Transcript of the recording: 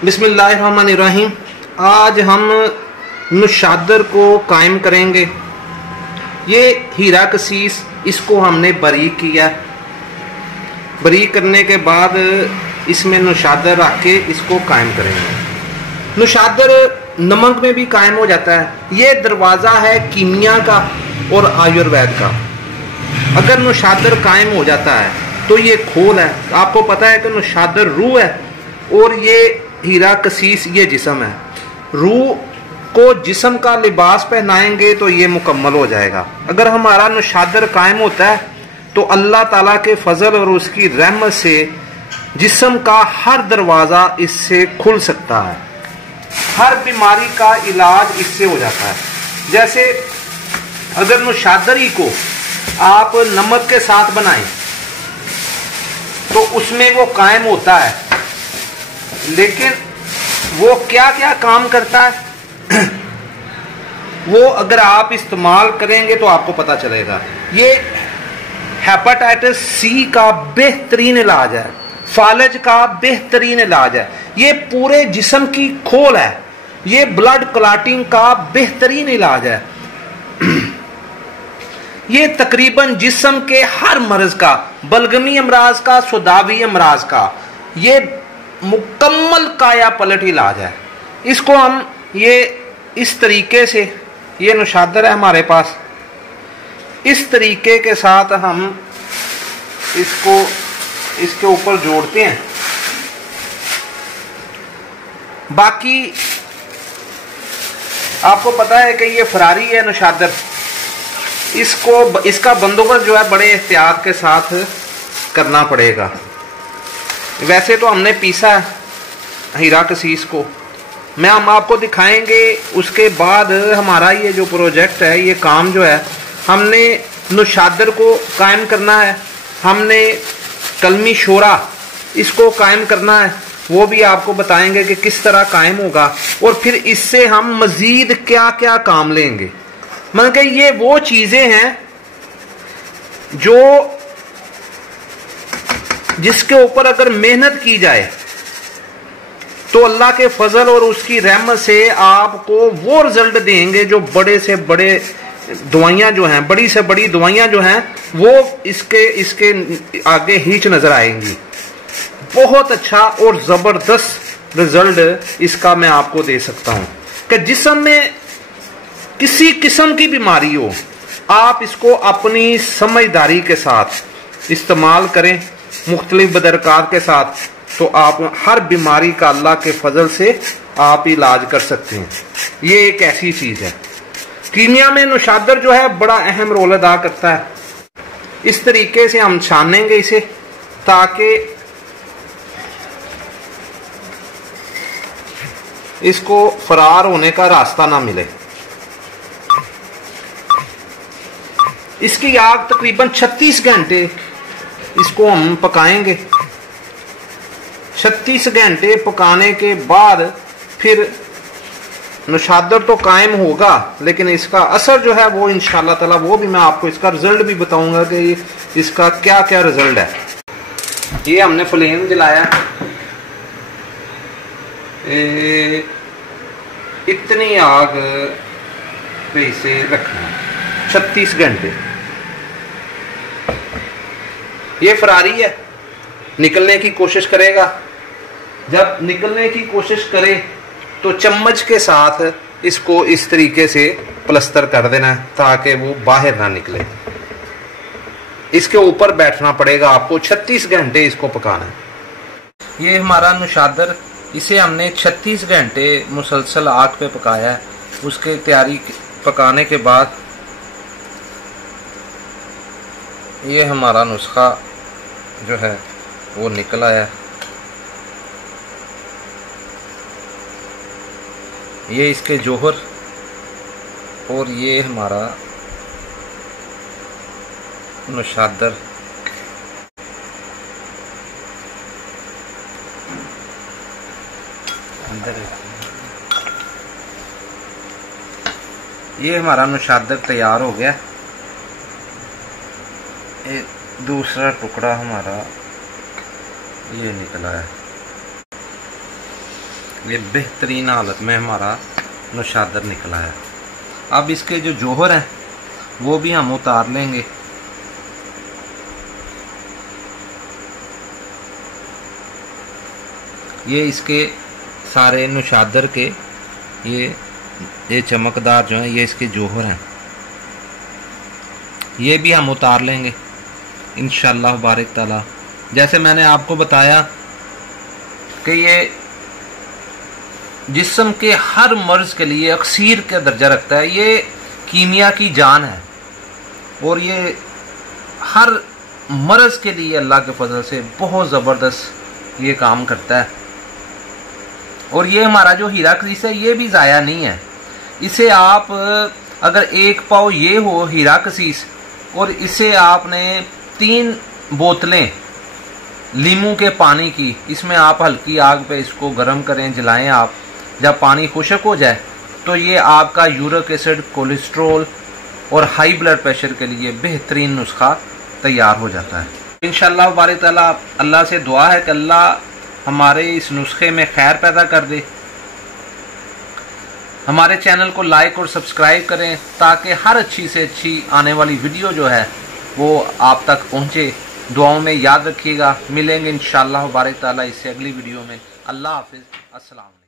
बिस्मिल्लाहिर्रहमानिर्रहीम। आज हम नुशादर को कायम करेंगे। ये हीरा कसीस, इसको हमने बारीक किया। बारीक करने के बाद इसमें नुशादर रख के इसको कायम करेंगे। नुशादर नमक में भी कायम हो जाता है। ये दरवाज़ा है कीमिया का और आयुर्वेद का। अगर नुशादर कायम हो जाता है तो ये खोल है। आपको पता है कि नुशादर रूह है और ये हीरा कसीस ये जिस्म है। रूह को जिस्म का लिबास पहनाएंगे तो ये मुकम्मल हो जाएगा। अगर हमारा नुशादर कायम होता है तो अल्लाह ताला के फजल और उसकी रहमत से जिस्म का हर दरवाज़ा इससे खुल सकता है। हर बीमारी का इलाज इससे हो जाता है। जैसे अगर नुशादरी को आप नमक के साथ बनाएं तो उसमें वो कायम होता है, लेकिन वो क्या क्या काम करता है वो अगर आप इस्तेमाल करेंगे तो आपको पता चलेगा। ये हेपेटाइटिस सी का बेहतरीन इलाज है, फालज का बेहतरीन इलाज है, ये पूरे जिस्म की खोल है, ये ब्लड क्लॉटिंग का बेहतरीन इलाज है। ये तकरीबन जिस्म के हर मर्ज का, बलगमी अमराज का, सुदावी अमराज का, ये मुकम्मल काया पलट इलाज है। इसको हम ये इस तरीके से, ये नुशादर है हमारे पास, इस तरीके के साथ हम इसको इसके ऊपर जोड़ते हैं। बाकी आपको पता है कि ये फरारी है नुशादर, इसका बंदोबस्त जो है बड़े एहतियात के साथ करना पड़ेगा। वैसे तो हमने पीसा हीरा कसीस को, हम आपको दिखाएंगे। उसके बाद हमारा ये जो प्रोजेक्ट है, ये काम जो है, हमने नुशादर को कायम करना है, हमने कलमी शोरा इसको कायम करना है। वो भी आपको बताएंगे कि किस तरह कायम होगा और फिर इससे हम मजीद क्या क्या काम लेंगे। मतलब कि ये वो चीजें हैं जो जिसके ऊपर अगर मेहनत की जाए तो अल्लाह के फजल और उसकी रहमत से आपको वो रिजल्ट देंगे जो बड़े से बड़े दवाइयां जो हैं, बड़ी से बड़ी दवाइयां जो हैं, वो इसके आगे हीच नजर आएंगी। बहुत अच्छा और जबरदस्त रिजल्ट इसका मैं आपको दे सकता हूं कि जिस्म में किसी किस्म की बीमारी हो, आप इसको अपनी समझदारी के साथ इस्तेमाल करें, मुख्तलिफ बदरकार के साथ, तो आप हर बीमारी का अल्लाह के फजल से आप इलाज कर सकते हैं। ये एक ऐसी चीज है। कीमिया में नुशादर जो है बड़ा अहम रोल अदा करता है। इस तरीके से हम छानेंगे इसे ताकि इसको फरार होने का रास्ता ना मिले। इसकी आग तकरीबन 36 घंटे इसको हम पकाएंगे। 36 घंटे पकाने के बाद फिर नुशादर तो कायम होगा, लेकिन इसका असर जो है वो इंशाअल्लाह ताला, वो भी मैं आपको इसका रिजल्ट भी बताऊंगा कि इसका क्या क्या रिजल्ट है। ये हमने फ्लेम जलाया, इतनी आग पे इसे रखना 36 घंटे। ये फरारी है, निकलने की कोशिश करेगा। जब निकलने की कोशिश करे तो चम्मच के साथ इसको इस तरीके से प्लस्तर कर देना ताकि वो बाहर ना निकले। इसके ऊपर बैठना पड़ेगा आपको, 36 घंटे इसको पकाना है। ये हमारा नुशादर, इसे हमने 36 घंटे मुसलसल आग पे पकाया है। उसके तैयारी पकाने के बाद ये हमारा नुस्खा जो है वो निकल आया। ये इसके जोहर और ये हमारा नुशादर। अंदर ये हमारा नुशादर तैयार हो गया। ये दूसरा टुकड़ा हमारा ये निकला है। ये बेहतरीन हालत में हमारा नुशादर निकला है। अब इसके जो जोहर हैं वो भी हम उतार लेंगे। ये इसके सारे नुशादर के ये चमकदार जो हैं ये इसके जोहर हैं, ये भी हम उतार लेंगे इंशाअल्लाह बारिक ताला। जैसे मैंने आपको बताया कि ये जिस्म के हर मर्ज के लिए अक्सीर का दर्जा रखता है। ये कीमिया की जान है और ये हर मर्ज के लिए अल्लाह के फजल से बहुत ज़बरदस्त ये काम करता है। और ये हमारा जो हीरा खसीस है ये भी ज़ाया नहीं है। इसे आप अगर 1 पाव ये हो हीरा खसीस और इसे आपने 3 बोतलें लीमू के पानी की, इसमें आप हल्की आग पे इसको गर्म करें, जलाएं आप। जब पानी खुश्क हो जाए तो ये आपका यूरिक एसिड, कोलेस्ट्रोल और हाई ब्लड प्रेशर के लिए बेहतरीन नुस्खा तैयार हो जाता है। इंशाअल्लाह बारिक ताला अल्लाह से दुआ है कि अल्लाह हमारे इस नुस्खे में खैर पैदा कर दे। हमारे चैनल को लाइक और सब्सक्राइब करें ताकि हर अच्छी से अच्छी आने वाली वीडियो जो है वो आप तक पहुँचे। दुआओं में याद रखिएगा। मिलेंगे इंशाअल्लाह बारिक ताला इससे अगली वीडियो में। अल्लाह हाफिज़। अस्सलाम।